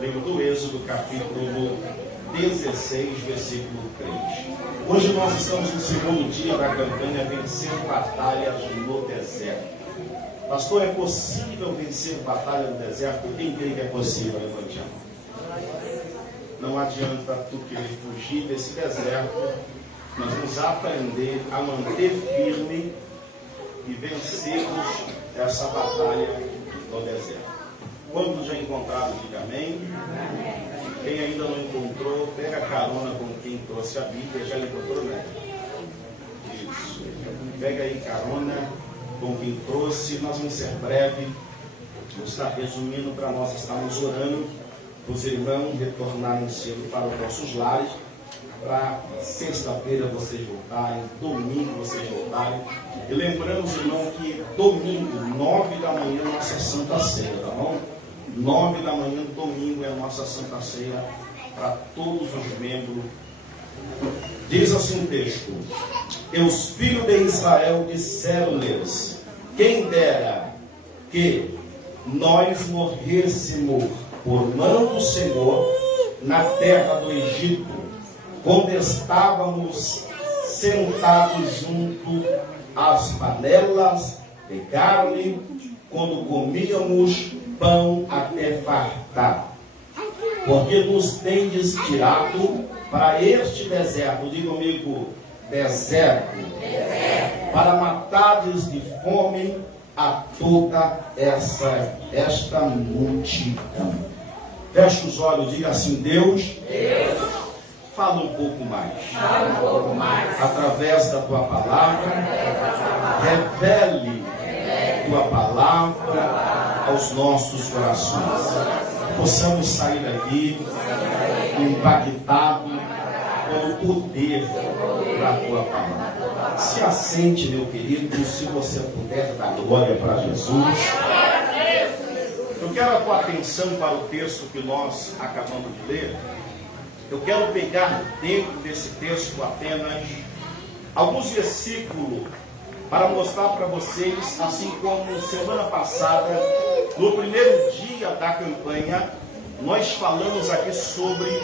livro do Êxodo, capítulo 16, versículo 3. Hoje nós estamos no segundo dia da campanha Vencer Batalhas no Deserto. Pastor, é possível vencer batalha no deserto? Quem crê que é possível? Levante a mão. Não adianta tu querer fugir desse deserto. Nós vamos aprender a manter firme e vencermos essa batalha no deserto. Quantos já encontraram, diga amém. Quem ainda não encontrou, pega carona com quem trouxe a Bíblia. Já encontrou, né? Isso. Pega aí carona com quem trouxe. Nós vamos ser breve. Vamos estar resumindo para nós estarmos orando. Os irmãos retornarem cedo para os nossos lares. Para sexta-feira vocês voltarem, domingo vocês voltarem. E lembramos, irmão, que domingo, 9 da manhã, é nossa Santa Ceia, tá bom? 9 da manhã, domingo, é a nossa Santa Ceia para todos os membros. Diz assim o texto: E os filhos de Israel disseram-lhes: Quem dera que nós morrêssemos por mão do Senhor na terra do Egito, quando estávamos sentados junto às panelas de carne, quando comíamos pão até fartar. Porque nos tendes tirado para este deserto, diga comigo, deserto, para matares de fome a toda esta multidão. Feche os olhos, diga assim: Deus. Fala um pouco mais. Através da tua palavra, revele tua palavra aos nossos corações. Possamos sair daqui impactados com o poder da tua palavra. Se assente, meu querido, se você puder dar glória para Jesus. Eu quero a tua atenção para o texto que nós acabamos de ler. Eu quero pegar dentro desse texto apenas alguns versículos para mostrar para vocês, assim como semana passada, no primeiro dia da campanha, nós falamos aqui sobre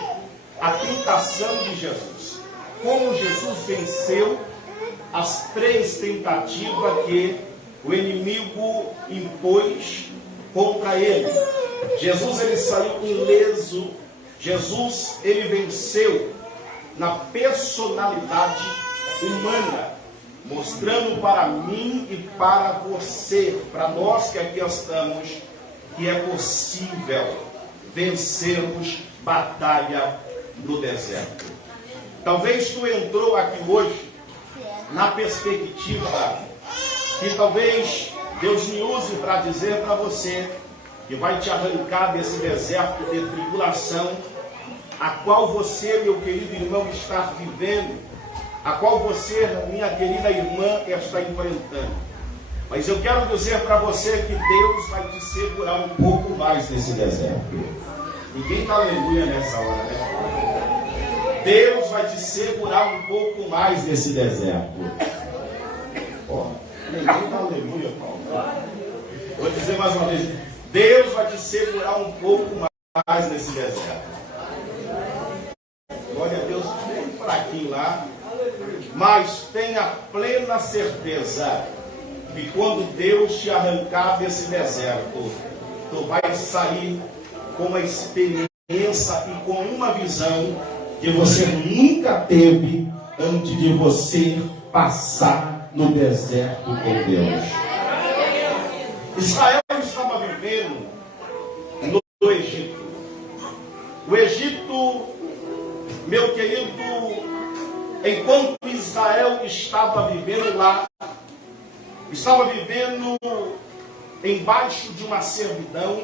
a tentação de Jesus. Como Jesus venceu as 3 tentativas que o inimigo impôs contra ele. Jesus, ele saiu ileso. Jesus, ele venceu na personalidade humana, mostrando para mim e para você, para nós que aqui estamos, que é possível vencermos batalha no deserto. Talvez tu entrou aqui hoje na perspectiva que talvez Deus me use para dizer para você que vai te arrancar desse deserto de tribulação, a qual você, meu querido irmão, está vivendo, a qual você, minha querida irmã, está enfrentando. Mas eu quero dizer para você que Deus vai te segurar um pouco mais nesse deserto. Ninguém está aleluia nessa hora, né? Deus vai te segurar um pouco mais nesse deserto. Ó, ninguém está aleluia, Paulo. Vou dizer mais uma vez: Deus vai te segurar um pouco mais nesse deserto. Glória a Deus, bem fraquinho lá. Mas tenha plena certeza que quando Deus te arrancar desse deserto, tu vai sair com uma experiência e com uma visão que você nunca teve antes de você passar no deserto com Deus. Israel estava vivendo no Egito. O Egito, meu querido, enquanto Israel estava vivendo lá, estava vivendo embaixo de uma servidão,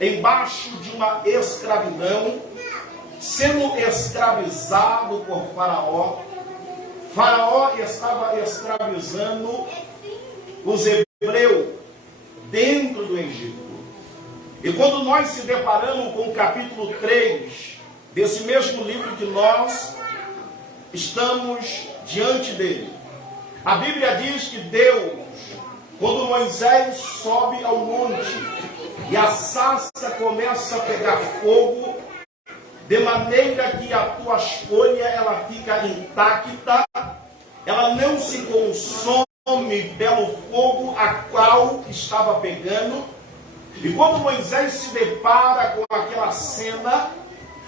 embaixo de uma escravidão, sendo escravizado por Faraó. Faraó estava escravizando os hebreus dentro do Egito. E quando nós se deparamos com o capítulo 3 desse mesmo livro que nós estamos diante dele, a Bíblia diz que Deus, quando Moisés sobe ao monte, e a sarça começa a pegar fogo, de maneira que a tua folha ela fica intacta, ela não se consome pelo fogo a qual estava pegando. E quando Moisés se depara com aquela cena,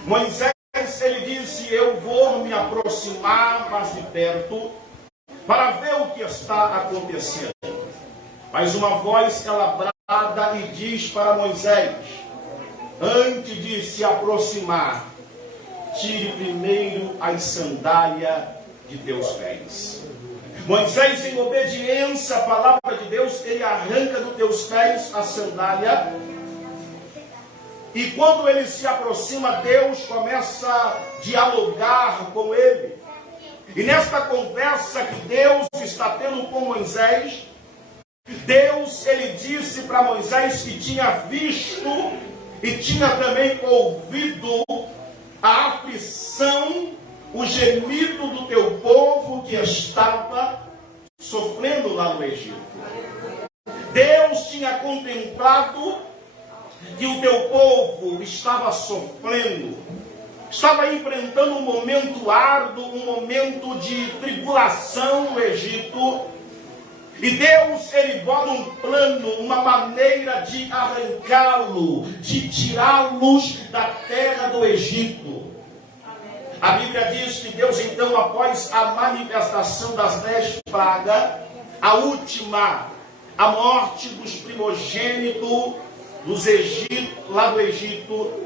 Moisés ele disse: eu vou me aproximar mais de perto para ver o que está acontecendo. Mas uma voz ela brada e diz para Moisés: antes de se aproximar, tire primeiro as sandálias de teus pés. Moisés, em obediência à palavra de Deus, ele arranca dos teus pés a sandália. E quando ele se aproxima, Deus começa a dialogar com ele. E nesta conversa que Deus está tendo com Moisés, Deus, ele disse para Moisés que tinha visto e tinha também ouvido a aflição, o gemido do teu povo que estava sofrendo lá no Egito. Deus tinha contemplado que o teu povo estava sofrendo, estava enfrentando um momento árduo, um momento de tribulação no Egito. E Deus, ele bola um plano, uma maneira de arrancá-lo, de tirá-los da terra do Egito. A Bíblia diz que Deus, então, após a manifestação das 10 pragas, a última, a morte dos primogênitos lá do Egito,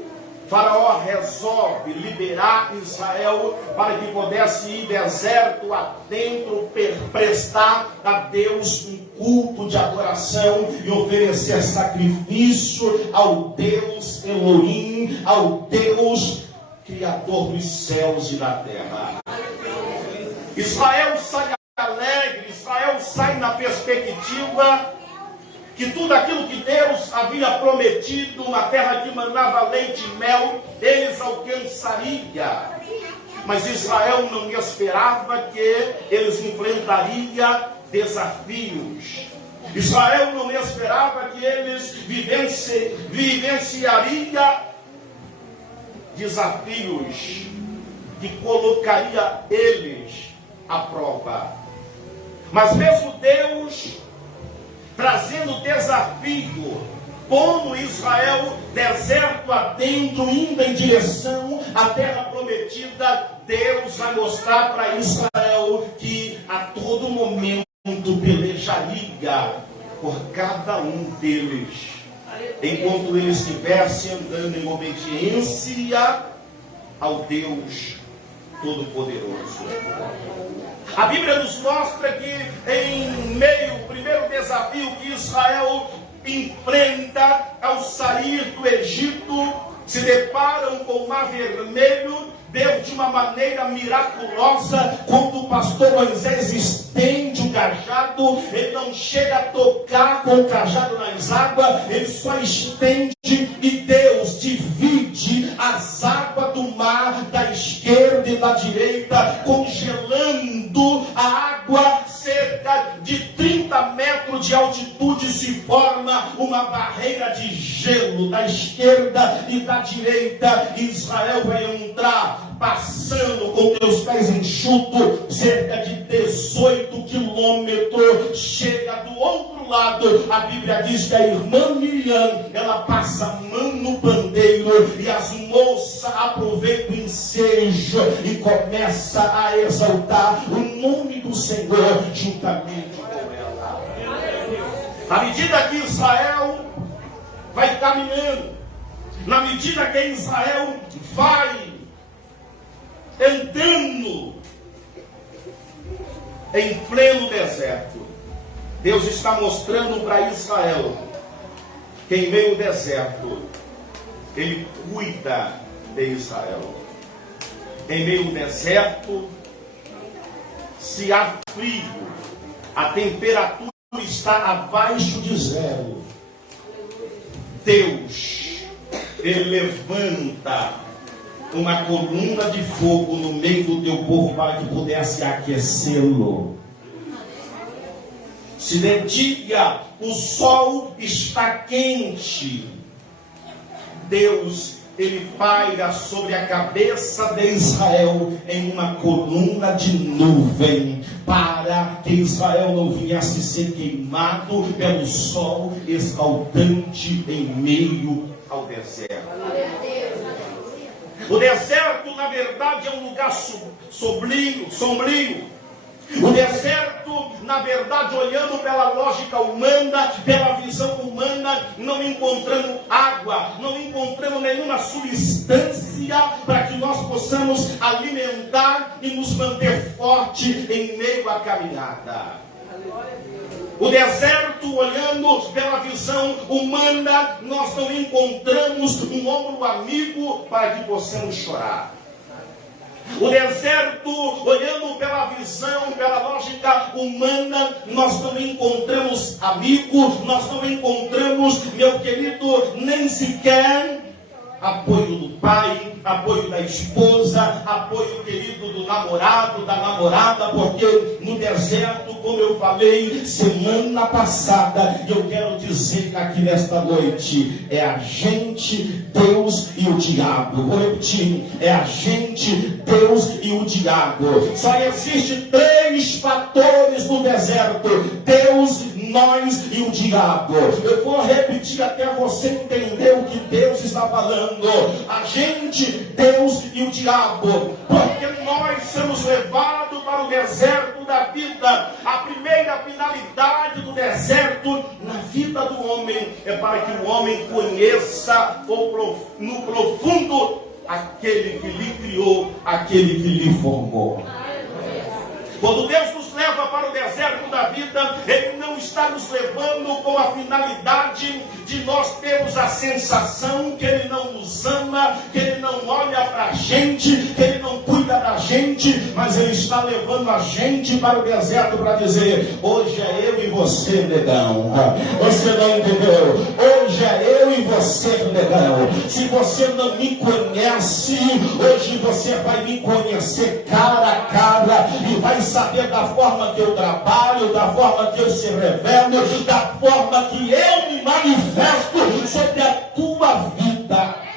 Faraó resolve liberar Israel para que pudesse ir deserto adentro, prestar a Deus um culto de adoração e oferecer sacrifício ao Deus Elohim, ao Deus Criador dos céus e da terra. Israel sai alegre, Israel sai na perspectiva que tudo aquilo que Deus havia prometido, uma terra que manava leite e mel, eles alcançariam. Mas Israel não esperava que eles enfrentariam desafios. Israel não esperava que eles vivenciariam desafios que colocaria eles à prova. Mas mesmo Deus trazendo desafio, pondo Israel deserto adentro, indo em direção à terra prometida, Deus vai mostrar para Israel que a todo momento pelejaria por cada um deles, enquanto eles estivessem andando em obediência ao Deus Todo-Poderoso. A Bíblia nos mostra que o primeiro desafio que Israel enfrenta ao sair do Egito, se deparam com o Mar Vermelho. Deus, de uma maneira miraculosa, quando o pastor Moisés estende o cajado, ele não chega a tocar com o cajado nas águas, ele só estende e Deus divide as águas do mar da esquerda e da direita, congelando a água. Cerca de 30 metros de altitude se forma uma barreira de gelo da esquerda e da direita. Israel vai entrar passando com teus pés enxutos, cerca de 18 quilômetros, chega do outro lado. A Bíblia diz que a irmã Miriam, ela passa a mão no pandeiro e as moças aproveitam o ensejo e começa a exaltar o nome do Senhor juntamente com ela. À medida que Israel vai caminhando, na medida que Israel vai andando em pleno deserto, Deus está mostrando para Israel que em meio ao deserto Ele cuida de Israel. Em meio ao deserto, se há frio, a temperatura está abaixo de zero, Deus, Ele levanta uma coluna de fogo no meio do teu povo para que pudesse aquecê-lo. Se de dia o sol está quente, Deus, ele paira sobre a cabeça de Israel em uma coluna de nuvem, para que Israel não viesse ser queimado pelo sol escaldante em meio ao deserto. O deserto, na verdade, é um lugar sombrio. O deserto, na verdade, olhando pela lógica humana, pela visão humana, não encontramos água, não encontramos nenhuma substância para que nós possamos alimentar e nos manter forte em meio à caminhada. O deserto, olhando pela visão humana, nós não encontramos um ombro amigo para que possamos chorar. O deserto, olhando pela visão, pela lógica humana, nós não encontramos amigo, nós não encontramos, meu querido, nem sequer apoio do pai, apoio da esposa, apoio, querido, do namorado, da namorada, porque no deserto, como eu falei semana passada, e eu quero dizer aqui nesta noite, é a gente, Deus e o diabo. Vou repetir, é a gente, Deus e o diabo. Só existe 3 fatores no deserto: Deus, nós e o diabo. Eu vou repetir até você entender o que Deus está falando. A gente, Deus e o diabo. Porque nós somos levados para o deserto da vida. A primeira finalidade do deserto na vida do homem é para que o homem conheça no profundo aquele que lhe criou, aquele que lhe formou. Quando Deus nos leva para o deserto da vida, Ele não está nos levando com a finalidade de nós termos a sensação que Ele não nos ama, que Ele não olha para a gente, que Ele não cuida da gente, mas Ele está levando a gente para o deserto para dizer: hoje é eu e você, negão. Você não entendeu? Hoje é eu e você, negão. Se você não me conhece, hoje você vai me conhecer cara a cara e vai saber da forma que eu trabalho, da forma que eu se revelo, da forma que eu me manifesto sobre a tua vida.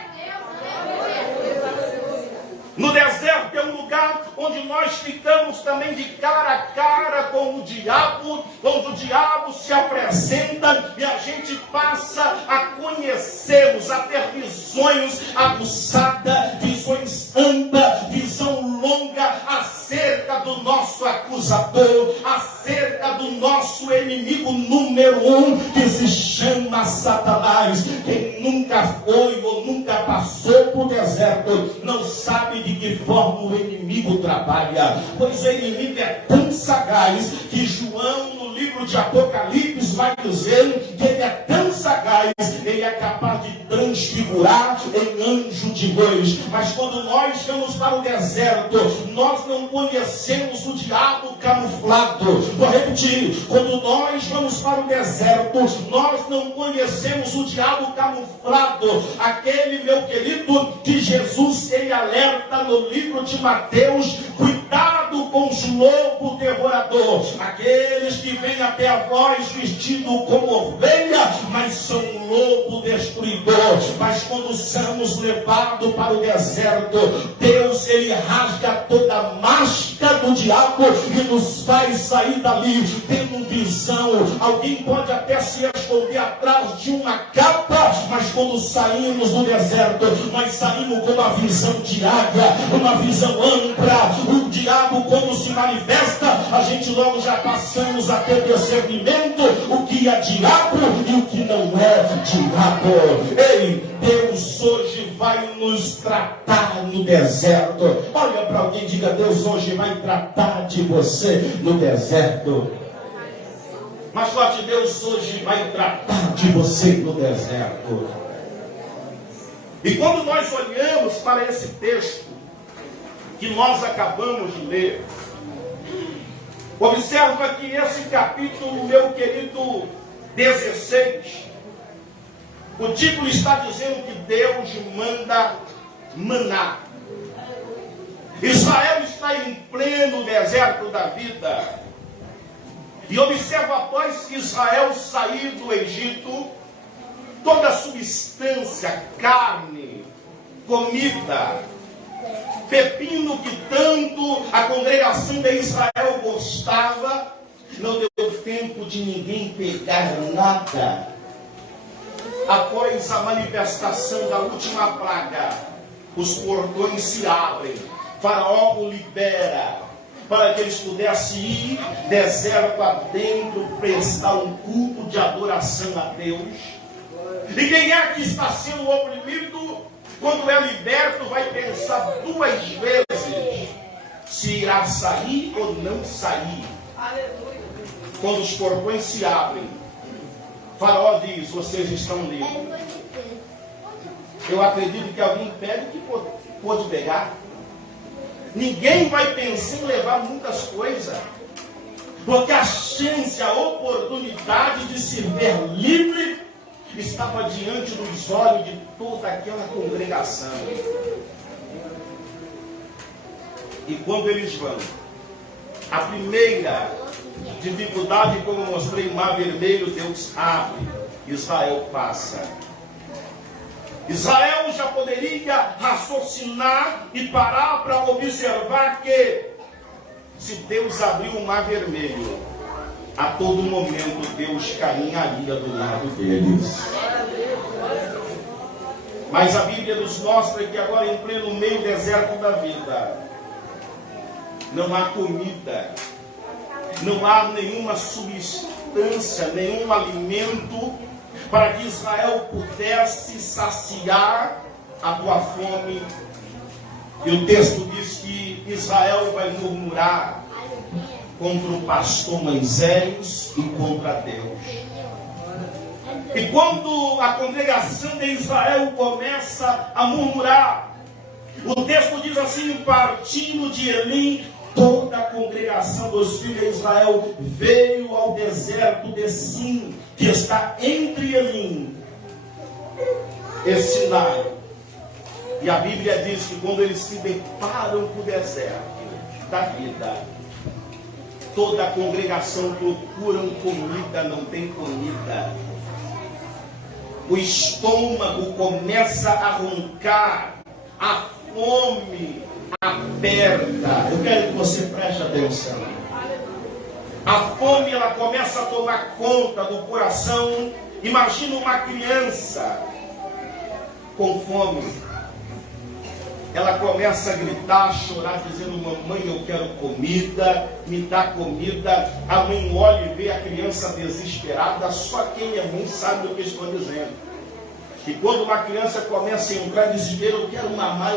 No deserto é um lugar onde nós ficamos também de cara a cara com o diabo, onde o diabo se apresenta e a gente passa a conhecê-los, a ter visões aguçadas, visões amplas, visão longa acerca do nosso acusador, acerca do nosso inimigo número 1, que se chama Satanás. Quem nunca foi ou nunca passou por deserto não sabe de que forma o inimigo trabalha, pois o inimigo é tão sagaz que João, no livro de Apocalipse, vai dizer que ele é tão sagaz, ele é capaz de transfigurar em anjo de luz. Mas quando nós vamos para o deserto, nós não conhecemos o diabo camuflado. Vou repetir, quando nós vamos para o deserto, nós não conhecemos o diabo camuflado, aquele, meu querido, que Jesus ele alerta no livro de Mateus: cuidado com os lobos devoradores, aqueles que vêm até vós vestidos como ovelha, mas são lobo destruidor. Mas quando somos levados para o deserto, Deus ele rasga toda a máscara do diabo e nos faz sair dali tendo visão. Alguém pode até se esconder atrás de uma capa, mas quando saímos do deserto, nós saímos com uma visão de águia, uma visão ampla. O diabo, quando se manifesta, a gente logo já passamos a ter discernimento o que é diabo e o que não é diabo. Ei, Deus hoje vai nos tratar no deserto. Olha para alguém e diga: Deus hoje vai tratar de você no deserto. Mas forte, Deus hoje vai tratar de você no deserto. E quando nós olhamos para esse texto que nós acabamos de ler, observa que esse capítulo, meu querido, 16, o título está dizendo que Deus manda maná. Israel está em pleno deserto da vida. E observa, após que Israel sair do Egito, toda substância, carne, comida, pepino que tanto a congregação de Israel gostava, não deu tempo de ninguém pegar nada. Após a manifestação da última praga, os portões se abrem, Faraó o libera, para que eles pudessem ir deserto adentro, prestar um culto de adoração a Deus. E quem é que está sendo oprimido, quando é liberto, vai pensar duas vezes se irá sair ou não sair. Quando os portões se abrem, Faraó diz: vocês estão livres. Eu acredito que alguém pega o que pôde pegar. Ninguém vai pensar em levar muitas coisas, porque a chance, a oportunidade de se ver livre estava diante dos olhos de toda aquela congregação. E quando eles vão, a primeira dificuldade, como eu mostrei, o Mar Vermelho, Deus abre, Israel passa. Israel já poderia raciocinar e parar para observar que, se Deus abriu o Mar Vermelho, a todo momento Deus caminharia do lado deles. Mas a Bíblia nos mostra que agora, em pleno meio deserto da vida, não há comida, não há nenhuma substância, nenhum alimento para que Israel pudesse saciar a tua fome. E o texto diz que Israel vai murmurar contra o pastor Moisés e contra Deus. E quando a congregação de Israel começa a murmurar, o texto diz assim: partindo de Elim, toda a congregação dos filhos de Israel veio ao deserto de Sim, que está entre Elim e Sinai. E a Bíblia diz que quando eles se deparam com o deserto da vida, toda a congregação procura comida, não tem comida. O estômago começa a roncar, a fome aperta. Eu quero que você preste atenção. A fome, ela começa a tomar conta do coração. Imagina uma criança com fome. Ela começa a gritar, a chorar, dizendo: mamãe, eu quero comida, me dá comida. A mãe olha e vê a criança desesperada. Só quem é mãe sabe o que estou dizendo. E quando uma criança começa a entrar em desespero: eu quero mamar,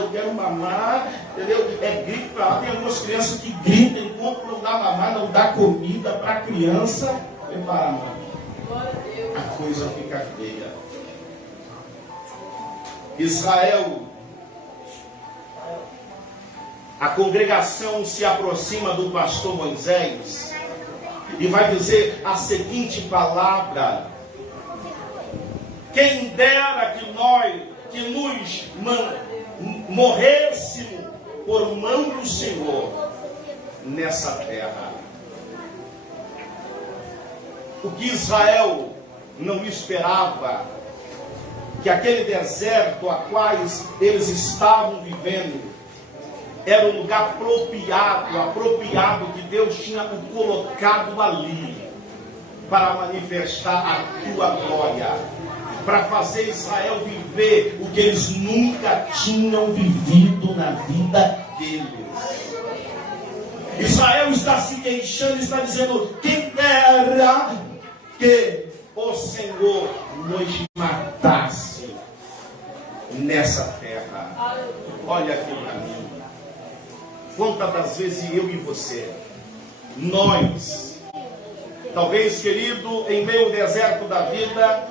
entendeu? É grito para lá. Tem algumas crianças que gritam enquanto não dá mamar, não dá comida para a criança. Prepara a mãe. A coisa fica feia. Israel, a congregação se aproxima do pastor Moisés e vai dizer a seguinte palavra: quem dera que nos morrêssemos por mão do Senhor nessa terra. O que Israel não esperava, que aquele deserto a quais eles estavam vivendo era um lugar apropriado que Deus tinha o colocado ali para manifestar a tua glória, para fazer Israel viver o que eles nunca tinham vivido na vida deles. Israel está se queixando, está dizendo: quem dera que o Senhor nos matasse nessa terra. Olha aqui para mim. Quantas das vezes eu e você, nós, talvez, querido, em meio ao deserto da vida,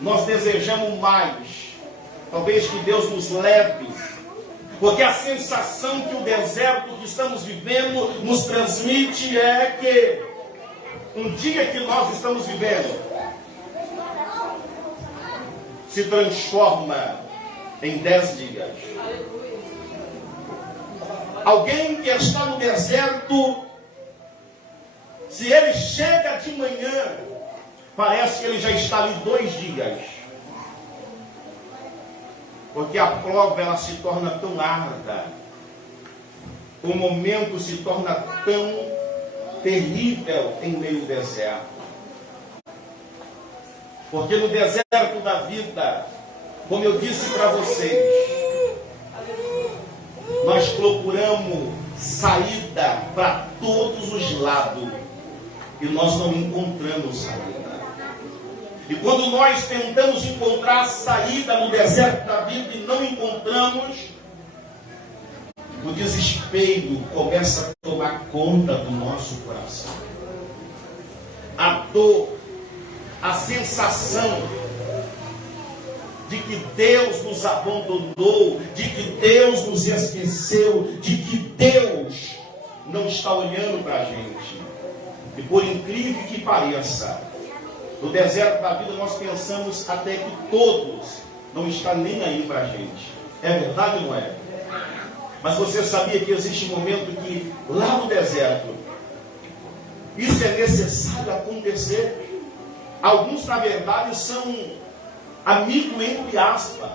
nós desejamos mais. Talvez que Deus nos leve, porque a sensação que o deserto que estamos vivendo nos transmite é que um dia que nós estamos vivendo se transforma em 10 dias. Alguém que está no deserto, se ele chega de manhã, Parece que ele já está ali 2 dias. Porque a prova ela se torna tão árida. O momento se torna tão terrível em meio ao deserto. Porque no deserto da vida, como eu disse para vocês, nós procuramos saída para todos os lados e nós não encontramos saída. E quando nós tentamos encontrar saída no deserto da vida e não encontramos, o desespero começa a tomar conta do nosso coração. A dor, a sensação de que Deus nos abandonou, de que Deus nos esqueceu, de que Deus não está olhando para a gente. E por incrível que pareça, no deserto da vida nós pensamos até que todos não estão nem aí para a gente. É verdade ou não é? Mas você sabia que existe um momento que lá no deserto isso é necessário acontecer? Alguns na verdade são amigos entre aspas,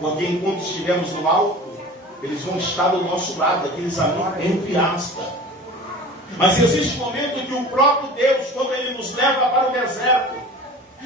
porque enquanto estivermos no alto eles vão estar do nosso lado, aqueles amigos entre aspas. Mas existe um momento que o próprio Deus, quando Ele nos leva para o deserto,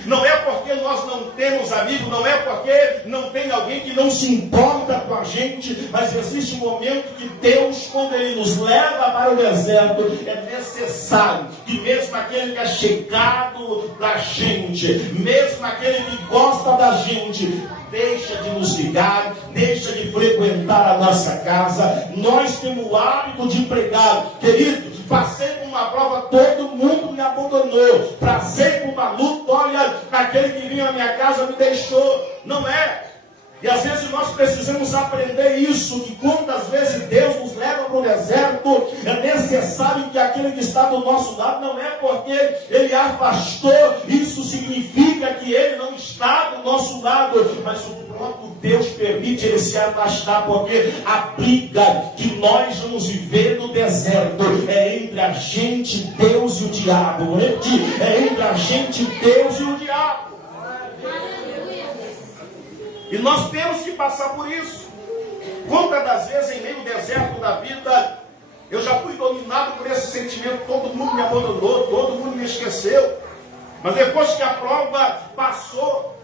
não é porque nós não temos amigos, não é porque não tem alguém que não se importa com a gente, mas existe um momento que Deus, quando Ele nos leva para o deserto, é necessário que mesmo aquele que é chegado da gente, mesmo aquele que gosta da gente, deixa de nos ligar, deixa de frequentar a nossa casa. Nós temos o hábito de pregar, querido. Passei por uma prova, todo mundo me abandonou. Passei por uma luta, olha, aquele que vinha na minha casa me deixou. Não é. E às vezes nós precisamos aprender isso, que quantas vezes Deus nos leva para o deserto, é necessário que aquele que está do nosso lado, não é porque Ele afastou, isso significa que Ele não está do nosso lado, mas o próprio Deus permite Ele se afastar, porque a briga que nós vamos viver no deserto é entre a gente, Deus e o diabo. É entre a gente, Deus e o diabo. E nós temos que passar por isso. Quantas das vezes em meio ao deserto da vida eu já fui dominado por esse sentimento, todo mundo me abandonou, todo mundo me esqueceu. Mas depois que a prova passou,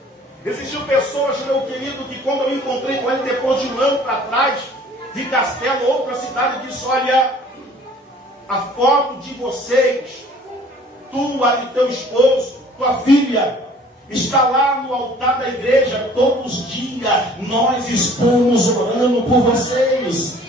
existiu pessoas, meu querido, que quando eu encontrei com ele depois de um ano para trás, de Castelo, outra cidade, disse: olha, a foto de vocês, tua e teu esposo, tua filha, está lá no altar da igreja. Todos os dias nós estamos orando por vocês.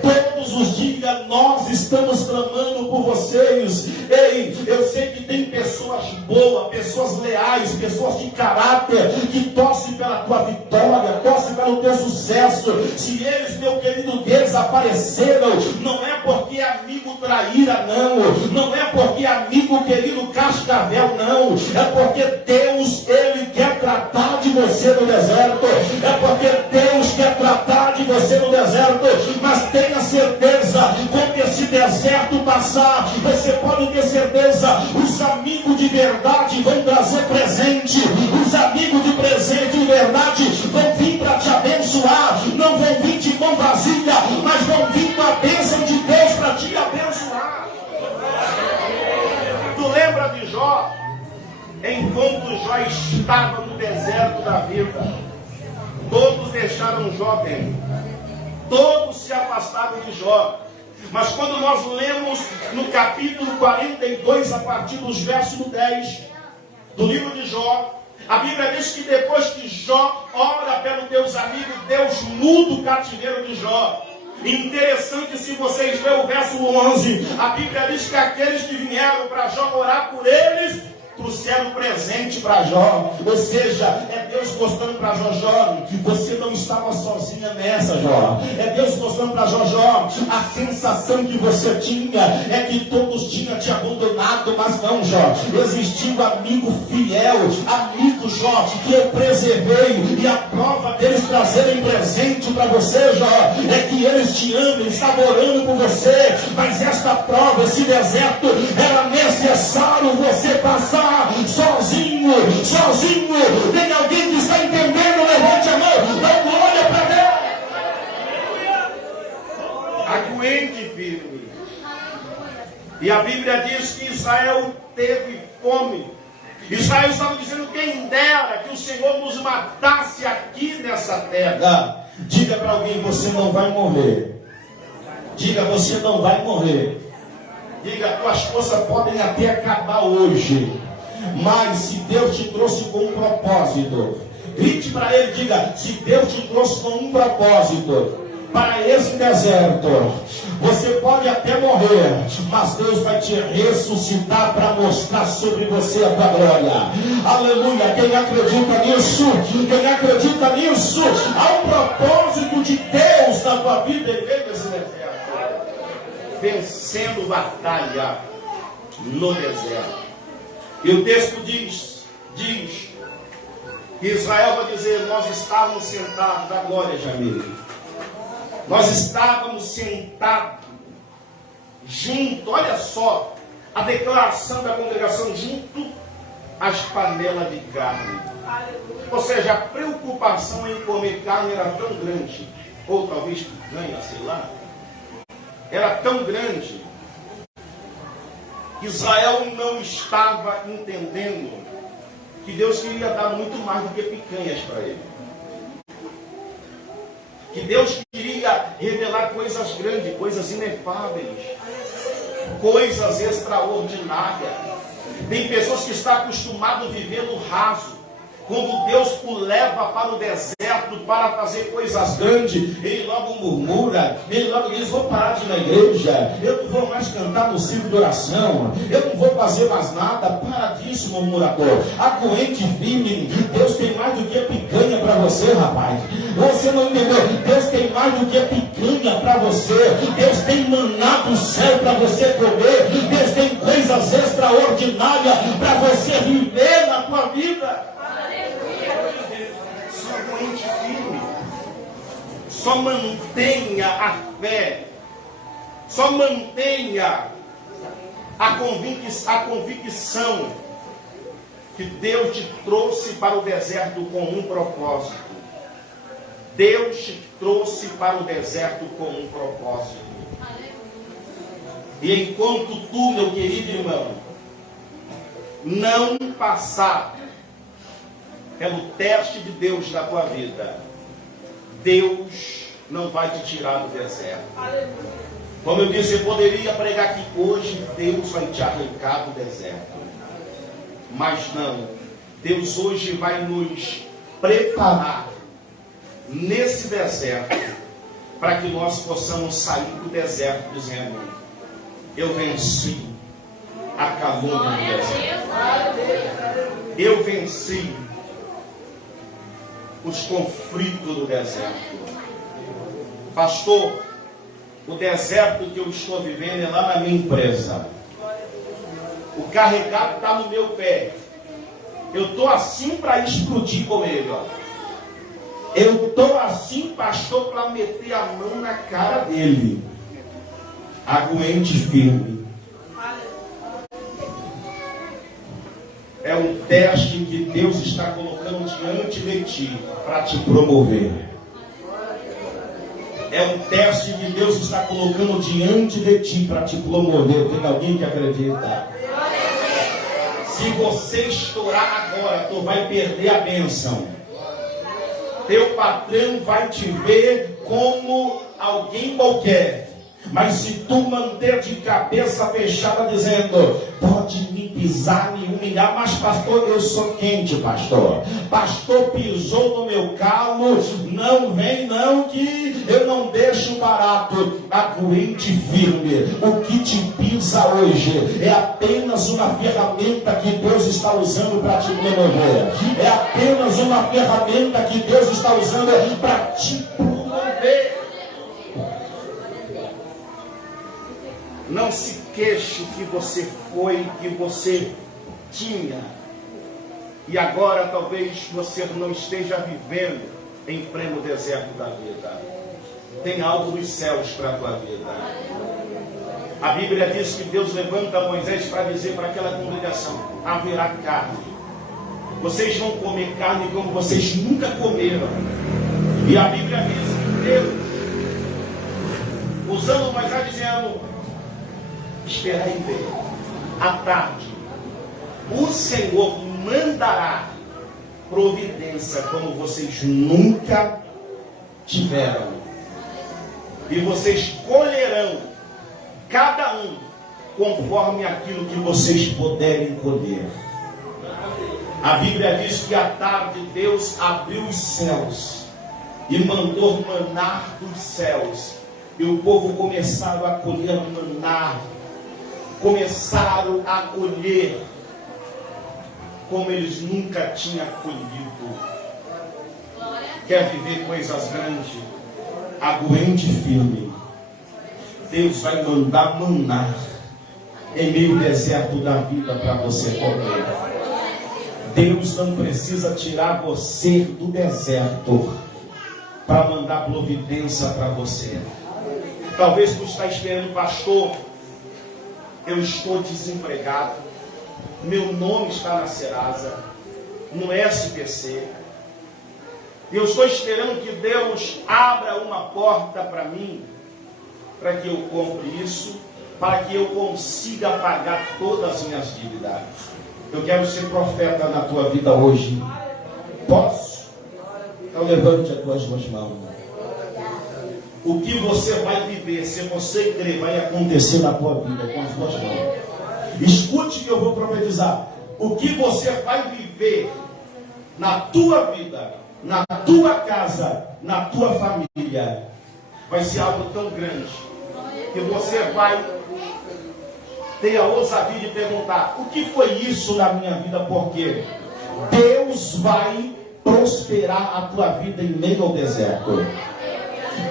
Todos os dias nós estamos clamando por vocês. Ei, eu sei que tem pessoas boas, pessoas leais, pessoas de caráter, que torcem pela tua vitória, torcem pelo teu sucesso. Se eles, meu querido, desapareceram, não é porque é amigo traíra, não. Não é porque é amigo querido cascavel, não. É porque Deus, Ele quer tratar de você no deserto. É porque Deus quer tratar de você no deserto. Mas tenha certeza, quando esse deserto passar, você pode ter certeza, os amigos de verdade vão trazer presente. Os amigos de presente de verdade vão vir para te abençoar. Não vão vir de mão vazia, mas vão vir com a bênção de Deus para te abençoar. Tu lembra de Jó? Enquanto Jó estava no deserto da vida, todos deixaram Jó bem. Todos se afastaram de Jó. Mas quando nós lemos no capítulo 42, a partir dos versos 10 do livro de Jó, a Bíblia diz que depois que Jó ora pelo Deus amigo, Deus muda o cativeiro de Jó. Interessante, se vocês lerem o verso 11, a Bíblia diz que aqueles que vieram para Jó orar por eles, trouxeram presente para Jó. Ou seja, é Deus mostrando para Jó, que você não estava sozinha nessa, Jó. É Deus mostrando para Jó, a sensação que você tinha é que todos tinham te abandonado, mas não, Jó. Existiu um amigo fiel, amigo Jó, que eu preservei, e a prova deles trazerem presente para você, Jó, é que eles te amam, eles estavam orando por você, mas esta prova, esse deserto, era necessário você passar sozinho. Tem alguém que está entendendo? Levante a mão, dá glória para Deus. Aguente firme. E a Bíblia diz que Israel teve fome. Israel estava dizendo: quem dera que o Senhor nos matasse aqui nessa terra. Diga para alguém: você não vai morrer. Diga: você não vai morrer. Diga: tuas forças podem até acabar hoje, mas se Deus te trouxe com um propósito, grite para ele, diga: se Deus te trouxe com um propósito para esse deserto, você pode até morrer, mas Deus vai te ressuscitar para mostrar sobre você a tua glória. Aleluia. Quem acredita nisso? Quem acredita nisso? Há um propósito de Deus na tua vida. Ele veio nesse deserto, vencendo batalha no deserto. E o texto diz que Israel vai dizer: nós estávamos sentados, da glória, Jamil. Nós estávamos sentados junto, olha só, a declaração da congregação, junto às panelas de carne. Ou seja, a preocupação em comer carne era tão grande, ou talvez picanha, sei lá, era tão grande, que Israel não estava entendendo que Deus queria dar muito mais do que picanhas para ele. Que Deus queria revelar coisas grandes, coisas inefáveis, coisas extraordinárias. Tem pessoas que estão acostumadas a viver no raso. Quando Deus o leva para o deserto para fazer coisas grandes, ele logo murmura, ele logo diz: vou parar de ir na igreja, eu não vou mais cantar no círculo de oração, eu não vou fazer mais nada. Para disso, murmurador. Aguente firme. Deus tem mais do que picanha para você, rapaz. Você não entendeu? Deus tem mais do que picanha para você. Deus tem maná do céu para você comer. Deus tem coisas extraordinárias para você viver na tua vida. Firme. Só mantenha a fé, só mantenha a convicção que Deus te trouxe para o deserto com um propósito. Deus te trouxe para o deserto com um propósito. E enquanto tu, meu querido irmão, não passar pelo teste de Deus na tua vida, Deus não vai te tirar do deserto. Como eu disse, eu poderia pregar aqui hoje: Deus vai te arrancar do deserto. Mas não. Deus hoje vai nos preparar nesse deserto, para que nós possamos sair do deserto dizendo: eu venci a calúnia do deserto. Eu venci os conflitos do deserto. Pastor, o deserto que eu estou vivendo é lá na minha empresa. O carregado está no meu pé. Eu estou assim para explodir com ele. Ó. Eu estou assim, pastor, para meter a mão na cara dele. Aguente firme. É um teste que Deus está colocando diante de ti para te promover. É um teste que Deus está colocando diante de ti para te promover. Tem alguém que acredita? Se você estourar agora, tu vai perder a bênção. Teu patrão vai te ver como alguém qualquer. Mas se tu manter de cabeça fechada dizendo: pode me pisar, me humilhar, mas pastor, eu sou quente, pastor. Pastor pisou no meu calo, não vem não que eu não deixo barato. Aguente firme. O que te pisa hoje é apenas uma ferramenta que Deus está usando para te promover. É apenas uma ferramenta que Deus está usando para te promover. Não se queixe que você foi, que você tinha, e agora talvez você não esteja vivendo em pleno deserto da vida. Tem algo dos céus para a tua vida. A Bíblia diz que Deus levanta Moisés para dizer para aquela congregação: haverá carne. Vocês vão comer carne como vocês nunca comeram. E a Bíblia diz que Deus, usando Moisés, dizendo: esperai e ver. À tarde, o Senhor mandará providência como vocês nunca tiveram. E vocês colherão, cada um, conforme aquilo que vocês puderem colher. A Bíblia diz que à tarde Deus abriu os céus e mandou manar dos céus. E o povo começaram a colher maná, começaram a colher como eles nunca tinham colhido. Quer viver coisas grandes? Aguente firme. Deus vai mandar maná em meio ao deserto da vida para você comer. Deus não precisa tirar você do deserto para mandar providência para você. Talvez tu está esperando: pastor, eu estou desempregado, meu nome está na Serasa, no SPC, e eu estou esperando que Deus abra uma porta para mim, para que eu compre isso, para que eu consiga pagar todas as minhas dívidas. Eu quero ser profeta na tua vida hoje. Posso? Então levante as tuas duas mãos. O que você vai viver, se você crer, vai acontecer na tua vida com as duas mãos. Escute que eu vou profetizar. O que você vai viver na tua vida, na tua casa, na tua família, vai ser algo tão grande que você vai ter a ousadia de perguntar: o que foi isso na minha vida? Porque Deus vai prosperar a tua vida em meio ao deserto.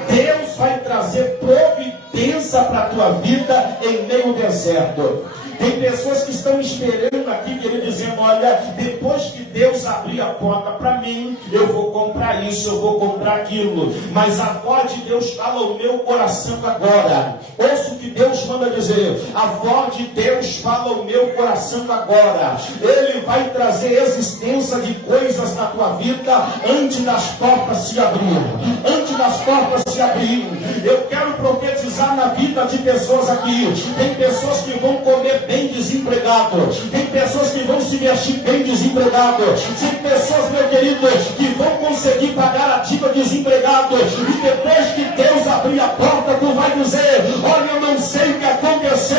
Deus vai trazer providência para a tua vida em meio ao deserto. Tem pessoas que estão esperando aqui, querido, dizendo: olha, depois que Deus abrir a porta para mim, eu vou comprar isso, eu vou comprar aquilo. Mas a voz de Deus fala ao meu coração agora. Ouça o que Deus manda dizer. A voz de Deus fala ao meu coração agora. Ele vai trazer existência de coisas na tua vida antes das portas se abrirem. Antes das portas se abrirem. Eu quero profetizar na vida de pessoas aqui. Tem pessoas que vão comer bem desempregados. Tem pessoas que vão se vestir bem desempregados. Tem pessoas, meu querido, que vão conseguir pagar a dívida desempregados. E depois que Deus abrir a porta, tu vai dizer: olha, eu não sei o que aconteceu,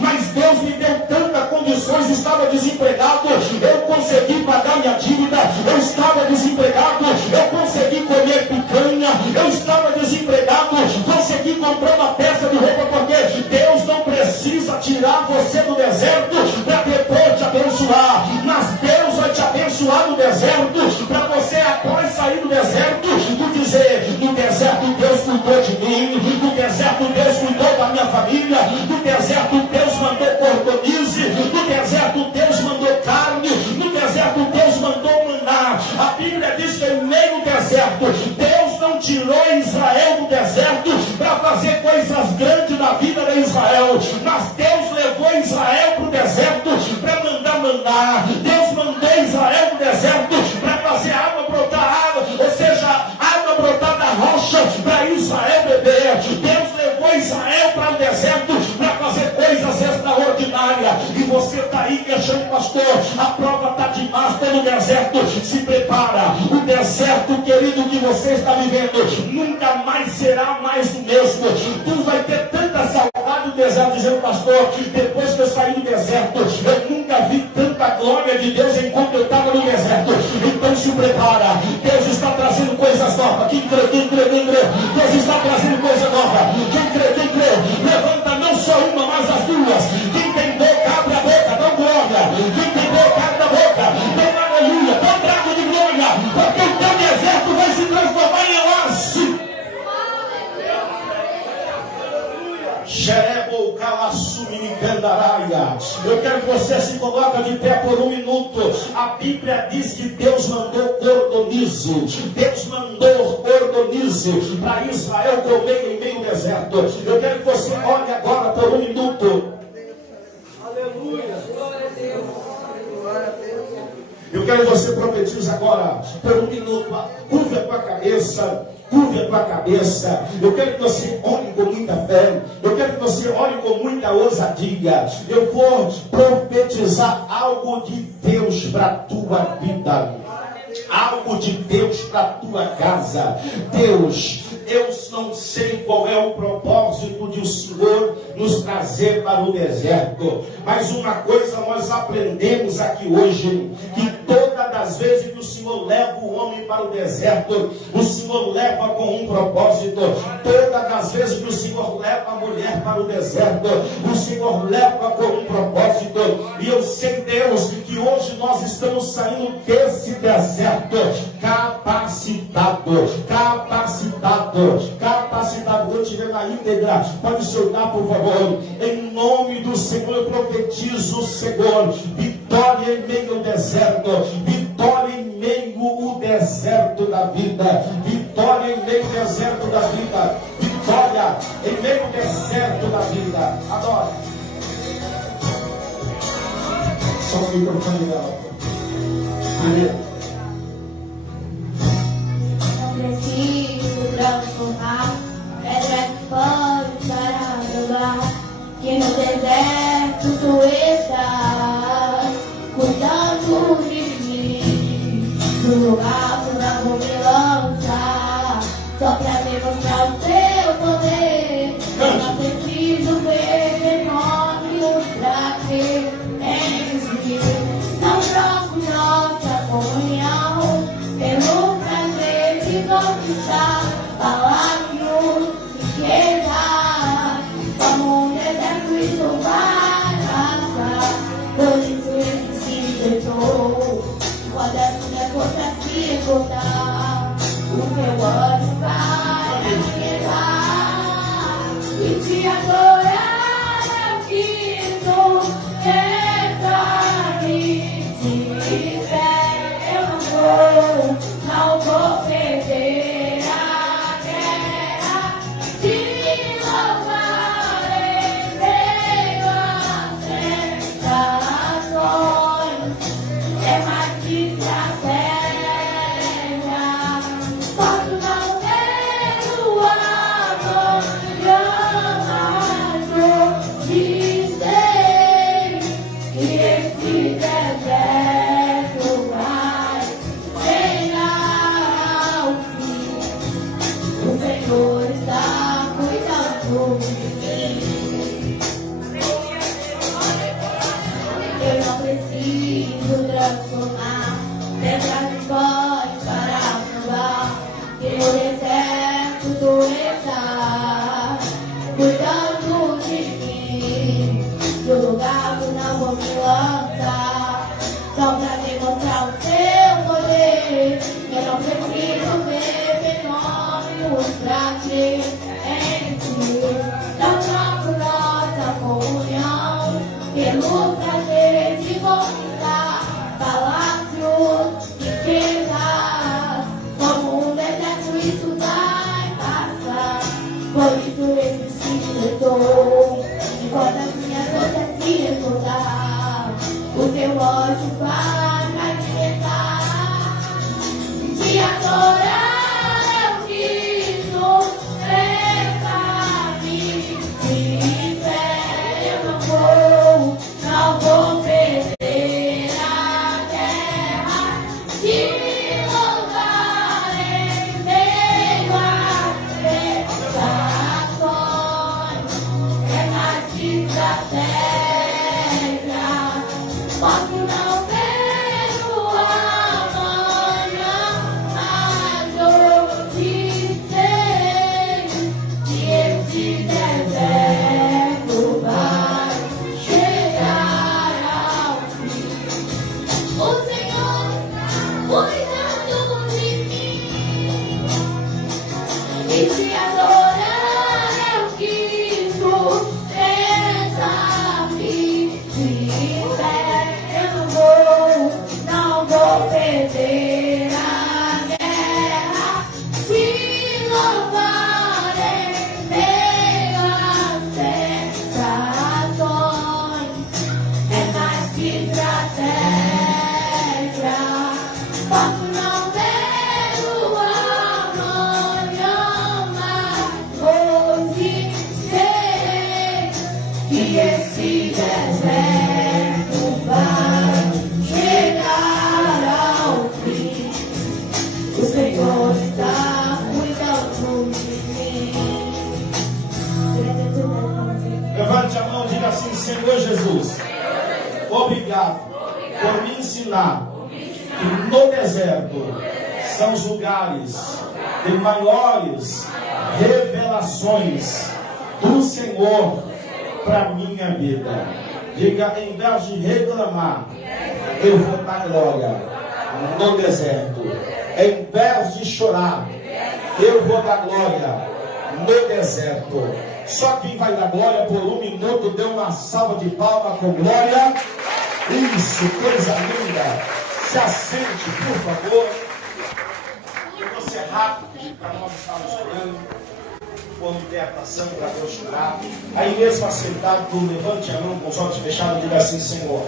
mas Deus me deu tantas condições. Estava desempregado, eu consegui pagar minha dívida. Eu estava desempregado, eu consegui comer picanha. Eu estava desempregado, consegui comprar uma peça de roupa. Porque Deus não precisa tirar você do deserto para depois te abençoar, mas Deus vai te abençoar no deserto, para você, após sair do deserto, tu dizer: no deserto Deus cuidou de mim, no deserto Deus cuidou da minha família, no deserto Deus mandou cordonize, no deserto Deus mandou carne, no deserto Deus mandou maná. A Bíblia diz que em meio ao deserto, Deus não tirou Israel do deserto para fazer coisas grandes na vida de Israel, mas Deus levou Israel para o deserto para mandar maná. Deus mandou Israel para o deserto para fazer água brotar, ou seja, água brotar da rocha para Israel beber. Deus levou Israel para o deserto para fazer coisas extraordinárias. E você está aí queixando: pastor, a prova está demais, está no deserto. Se prepara, o deserto, querido, que você está vivendo nunca mais será mais o mesmo. Tu vai ter tanta saudade do deserto, dizendo: pastor, depois que eu saí do deserto, eu nunca vi tanta glória de Deus enquanto eu estava no deserto. Então se prepara, Deus está trazendo coisas novas. Quem crê, quem crê, quem crê? Deus está trazendo coisa nova. Quem crê, quem crê? Levanta não só uma, mas as duas. Quem tem boca, abre a boca, dá glória. Quem tem boca, abre a boca, dá aleluia, dá trago de glória, porque o teu deserto vai se transformar em oásis. Xerebo Calassuminicandaráia. aleluia. Eu quero que você se coloque de pé por um minuto. A Bíblia diz que Deus mandou cordonize. Deus mandou cordonize para Israel comer em meio ao deserto. Eu quero que você olhe agora por um minuto. Aleluia. Glória a Deus. Glória a Deus. Eu quero que você profetize agora por um minuto. Curva a tua cabeça. Curve a tua cabeça. Eu quero que você olhe com muita fé. Eu quero que você olhe com muita ousadia. Eu vou profetizar algo de Deus para a tua vida. Algo de Deus para a tua casa. Deus, eu não sei qual é o propósito de o Senhor nos trazer para o deserto, mas uma coisa nós aprendemos aqui hoje, que todas as vezes que o Senhor leva o homem para o deserto, o Senhor leva com um propósito. Todas as vezes que o Senhor leva a mulher para o deserto, o Senhor leva com um propósito. E eu sei, Deus, que hoje nós estamos saindo desse deserto capacitado. Vou te ver na íntegra. Pode se olhar, por favor. Em nome do Senhor, eu profetizo, Senhor, vitória em meio ao deserto, vitória em meio ao deserto da vida, vitória em meio ao deserto da vida, vitória em meio ao deserto da vida. Adora. Só o microfone dela. Preciso transformar pedras em pães para provar que no deserto tu estás cuidando de mim. No lugar tu não me lança, só pra demonstrar o teu poder. Eu não preciso ver fenômenos pra crer em ti. Não troco nossa comunhão pelo prazer de conquistar palácios e riquezas. Como um deserto isso vai passar, por isso ele se deixou. Quando a minha força se esgotar, o meu anjo vai me levar e te adorar. Eu quis tentar me dizer, eu não vou perder a guerra. Te louvarei meio às tentações. É mais que estratégia. Posso não ter o amanhã, mas eu sei que esse deserto vai chegar ao fim. O Senhor está cuidando de mim. Eu não preciso transformar pedras em pães para provar que no deserto tu estás cuidando de mim. Do lugar tu não vou me lançar, só pra demonstrar o teu poder. Eu não preciso ver fenômenos pra crer em ti. Não troco nossa comunhão pelo prazer de conquistar palácios e riquezas. Como um deserto isso vai passar, por isso ele se deixou. E quando a minha força se esgotar, o teu anjo vai me levar e te adorar. Eu quis tentar me dizer, eu não vou perder a guerra. Te louvarei em meio às tentações. É mais que estratégia. Posso não ver o amanhã, mas hoje sei que esse deserto vai chegar ao fim. O Senhor está cuidando de mim e te adorar. Eu quis tentar me Jesus, obrigado por me ensinar que no deserto são os lugares de maiores revelações do Senhor para a minha vida. Diga, em vez de reclamar, eu vou dar glória no deserto. Em vez de chorar, eu vou dar glória no deserto. Só quem vai dar glória por um minuto, dê uma salva de palmas com glória. Isso, coisa linda. Se assente, por favor. Eu vou ser rápido para nós estarmos orando por libertação, para Deus curar. Aí mesmo assentado, levante a mão com os olhos fechados e diga assim: Senhor,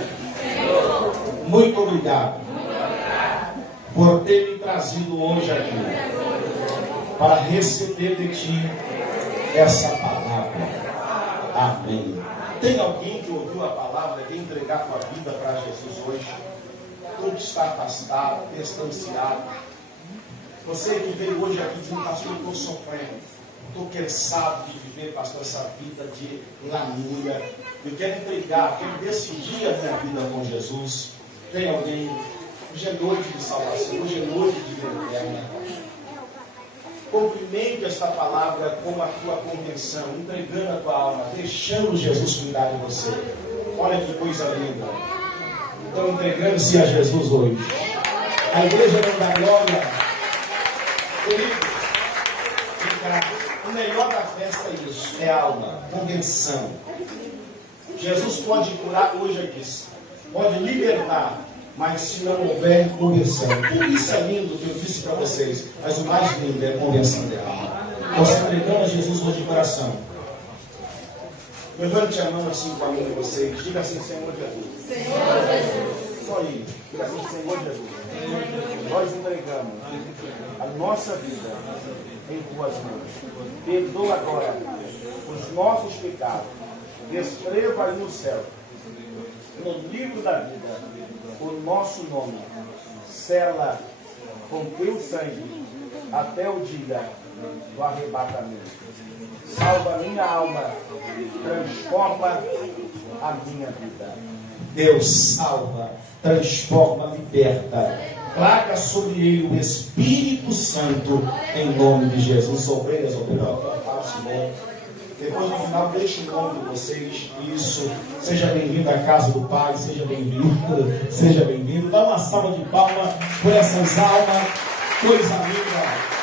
muito obrigado por ter me trazido hoje aqui para receber de Ti essa palavra. Amém. Tem alguém que ouviu a palavra, quer entregar a tua vida para Jesus hoje? Tu que está afastado, distanciado. Você que veio hoje aqui dizendo: pastor, eu estou sofrendo, estou cansado de viver, pastor, essa vida de lamúria. Eu quero entregar, quero decidir a minha vida com Jesus. Tem alguém? Hoje é noite de salvação, hoje é noite de vida eterna. Cumprimente esta palavra com a tua convenção, entregando a tua alma, deixando Jesus cuidar de você. Olha que coisa linda. Então, entregando-se a Jesus hoje. A igreja não dá glória. Queridos, o melhor da festa é isso, é alma, convenção. Jesus pode curar hoje aqui, pode libertar, mas se não houver convenção, tudo isso é lindo que eu disse para vocês, mas o mais lindo é a convenção de alma. Você entregando a Jesus hoje de coração. Levante a mão assim com a mão de vocês, diga assim: Senhor Jesus. Senhor Jesus. Só isso, diga assim: Senhor Jesus. Nós entregamos a nossa vida em tuas mãos. Perdoa agora os nossos pecados. Escreva aí no céu, no livro da vida, o nosso nome. Sela com teu sangue até o dia do arrebatamento. Salva a minha alma, transforma a minha vida. Deus salva, transforma, liberta. Placa sobre ele o Espírito Santo, em nome de Jesus. Ovelhas, faça bom. Depois no final, deixe o nome de vocês. Isso. Seja bem-vindo à casa do Pai. Seja bem-vindo. Seja bem-vindo. Dá uma salva de palmas por essas almas. Coisa linda.